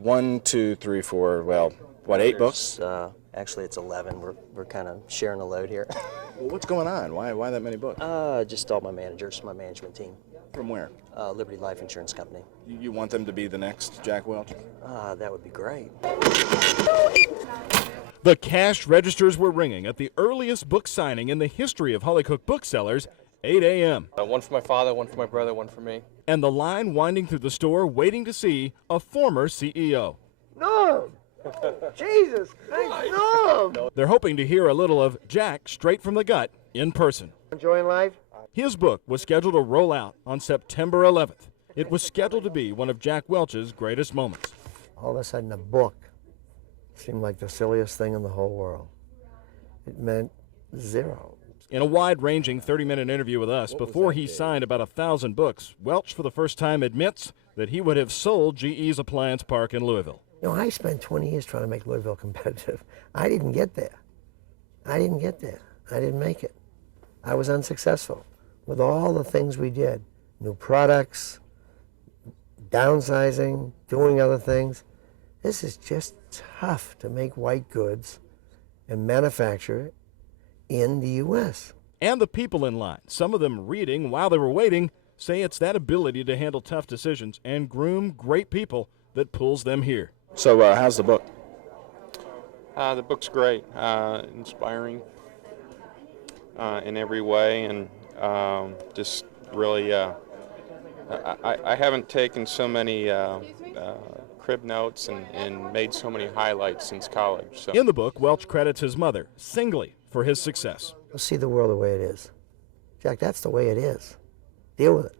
1, 2, 3, 4, well, what, 8 books? Actually, it's 11. We're kind of sharing the load here. Well, what's going on? Why that many books? Just all my managers, my management team. From where? Liberty Life Insurance Company. You want them to be the next Jack Welch? That would be great. The cash registers were ringing at the earliest book signing in the history of Holly Cook Booksellers, 8 a.m. One for my father, one for my brother, one for me. And the line winding through the store waiting to see a former CEO. No! Jesus! No! They're hoping to hear a little of Jack straight from the gut in person. Enjoying life? His book was scheduled to roll out on September 11th. It was scheduled to be one of Jack Welch's greatest moments. All of a sudden, a book seemed like the silliest thing in the whole world. It meant zero. In a wide-ranging 30-minute interview with us, before he signed about 1,000 books, Welch for the first time admits that he would have sold GE's appliance park in Louisville. You know, I spent 20 years trying to make Louisville competitive. I didn't get there. I didn't make it. I was unsuccessful with all the things we did. New products, downsizing, doing other things. This is just tough to make white goods and manufacture it in the U.S. And the people in line, some of them reading while they were waiting, say it's that ability to handle tough decisions and groom great people that pulls them here. So how's the book? The book's great, inspiring in every way, and just really, I haven't taken so many crib notes and made so many highlights since college. So. In the book, Welch credits his mother singly for his success. You'll see the world the way it is. Jack, that's the way it is. Deal with it.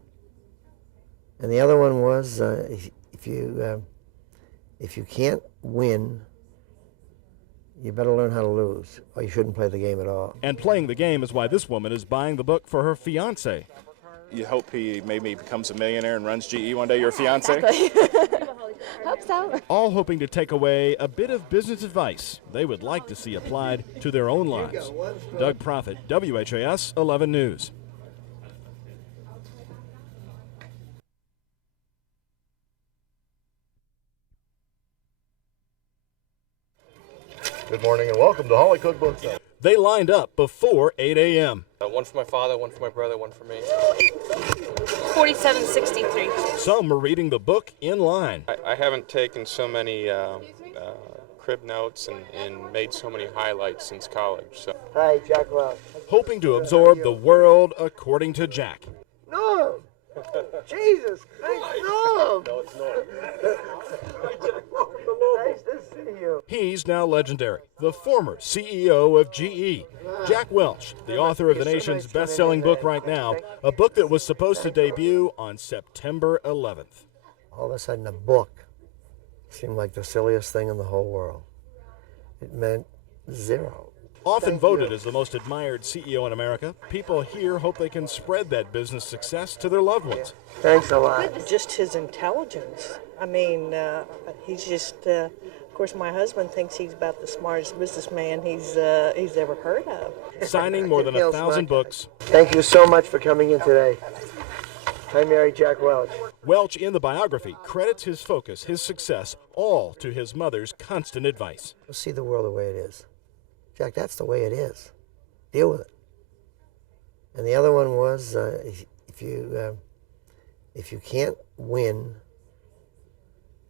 And the other one was, if you can't win, you better learn how to lose, or you shouldn't play the game at all. And playing the game is why this woman is buying the book for her fiancé. You hope he maybe becomes a millionaire and runs GE one day, your fiancé? Exactly. Hope so. All hoping to take away a bit of business advice they would like to see applied to their own lives. Doug Proffitt, WHAS 11 News. Good morning and welcome to Holly Cook Booksellers. They lined up before 8 a.m. One for my father, one for my brother, one for me. 4763. Some were reading the book in line. I haven't taken so many crib notes and made so many highlights since college. So. Hi, Jack Welch. Hoping to absorb the world according to Jack. No! Jesus! No! No, it's not. Nice to see you. He's now legendary, the former CEO of GE. Jack Welch, the author of the nation's best-selling book right now, a book that was supposed to debut on September 11th. All of a sudden, a book seemed like the silliest thing in the whole world. It meant zero. Often voted as the most admired CEO in America, people here hope they can spread that business success to their loved ones. Thanks a lot. Just his intelligence. I mean, he's just, of course, my husband thinks he's about the smartest businessman he's ever heard of. Signing more than 1,000 books. Thank you so much for coming in today. I married Jack Welch. Welch, in the biography, credits his focus, his success, all to his mother's constant advice. You'll see the world the way it is. Jack, that's the way it is. Deal with it. And the other one was, if you can't win,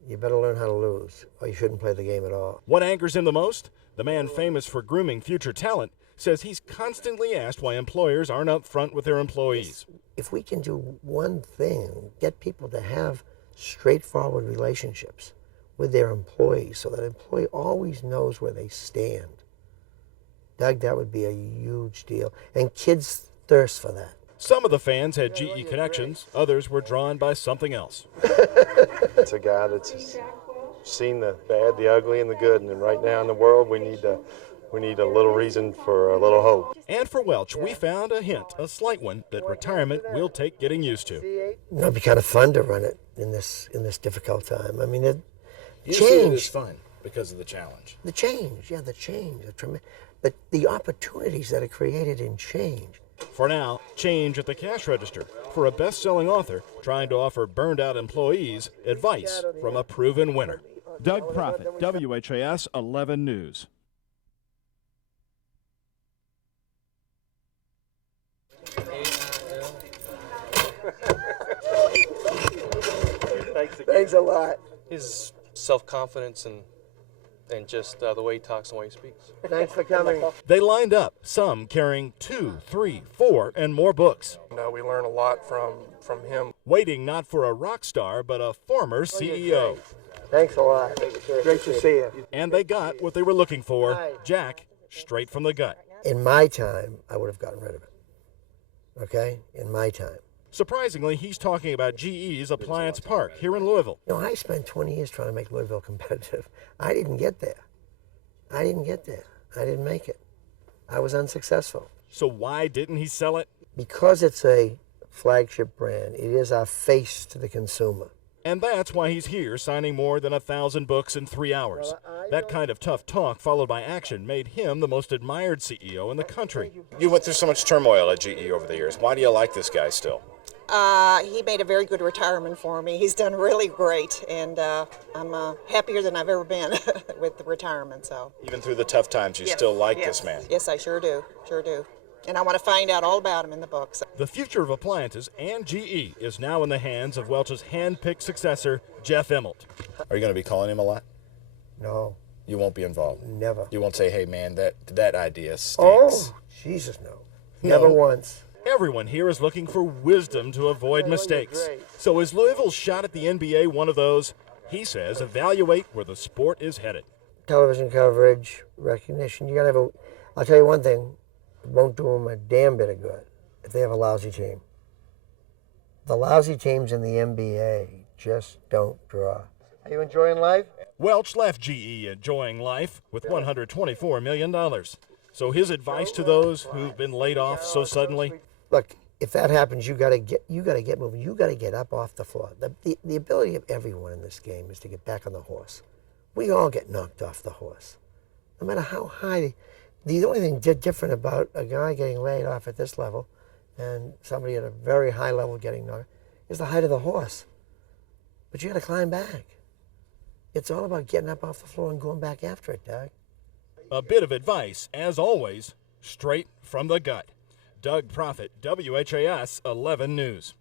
you better learn how to lose, or you shouldn't play the game at all. What angers him the most? The man famous for grooming future talent says he's constantly asked why employers aren't up front with their employees. If we can do one thing, get people to have straightforward relationships with their employees so that an employee always knows where they stand. Doug, that would be a huge deal. And kids thirst for that. Some of the fans had GE connections. Others were drawn by something else. It's a guy that's seen the bad, the ugly, and the good. And right now in the world, we need a little reason for a little hope. And for Welch, we found a hint, a slight one, that retirement will take getting used to. It'd be kind of fun to run it in this difficult time. I mean, You see it as fun because of the challenge. The change. But the opportunities that are created in change. For now, change at the cash register for a best-selling author trying to offer burned-out employees advice from a proven winner. Doug Proffitt, WHAS 11 News. Thanks a lot. His self-confidence and just the way he talks and the way he speaks. Thanks for coming. They lined up, some carrying 2, 3, 4, and more books. We learn a lot from him. Waiting not for a rock star, but a former CEO. Thanks a lot. Great to see you. And they got what they were looking for. Jack, straight from the gut. In my time, I would have gotten rid of it. Okay? In my time. Surprisingly, he's talking about GE's Appliance Park here in Louisville. You know, I spent 20 years trying to make Louisville competitive. I didn't get there. I didn't make it. I was unsuccessful. So why didn't he sell it? Because it's a flagship brand. It is our face to the consumer. And that's why he's here, signing more than 1,000 books in 3 hours. That kind of tough talk followed by action made him the most admired CEO in the country. You went through so much turmoil at GE over the years. Why do you like this guy still? He made a very good retirement for me. He's done really great, and I'm happier than I've ever been with the retirement. So Even through the tough times, you still like this man. Yes, I sure do. And I want to find out all about him in the books. The future of appliances and GE is now in the hands of Welch's hand-picked successor, Jeff Immelt. Are you going to be calling him a lot? No. You won't be involved? Never. You won't say, hey, man, that idea stinks? Oh, Jesus, no. Never once. Everyone here is looking for wisdom to avoid mistakes. So is Louisville's shot at the NBA one of those? He says evaluate where the sport is headed. Television coverage, recognition. You got to have I'll tell you one thing. It won't do them a damn bit of good if they have a lousy team. The lousy teams in the NBA just don't draw. Are you enjoying life? Welch left GE enjoying life with $124 million. So his advice to those who've been laid off so suddenly? Look, if that happens, you got to get moving. You got to get up off the floor. The ability of everyone in this game is to get back on the horse. We all get knocked off the horse, no matter how high. The only thing different about a guy getting laid off at this level and somebody at a very high level getting knocked is the height of the horse. But you got to climb back. It's all about getting up off the floor and going back after it, Doug. A bit of advice, as always, straight from the gut. Doug Proffitt, WHAS 11 News.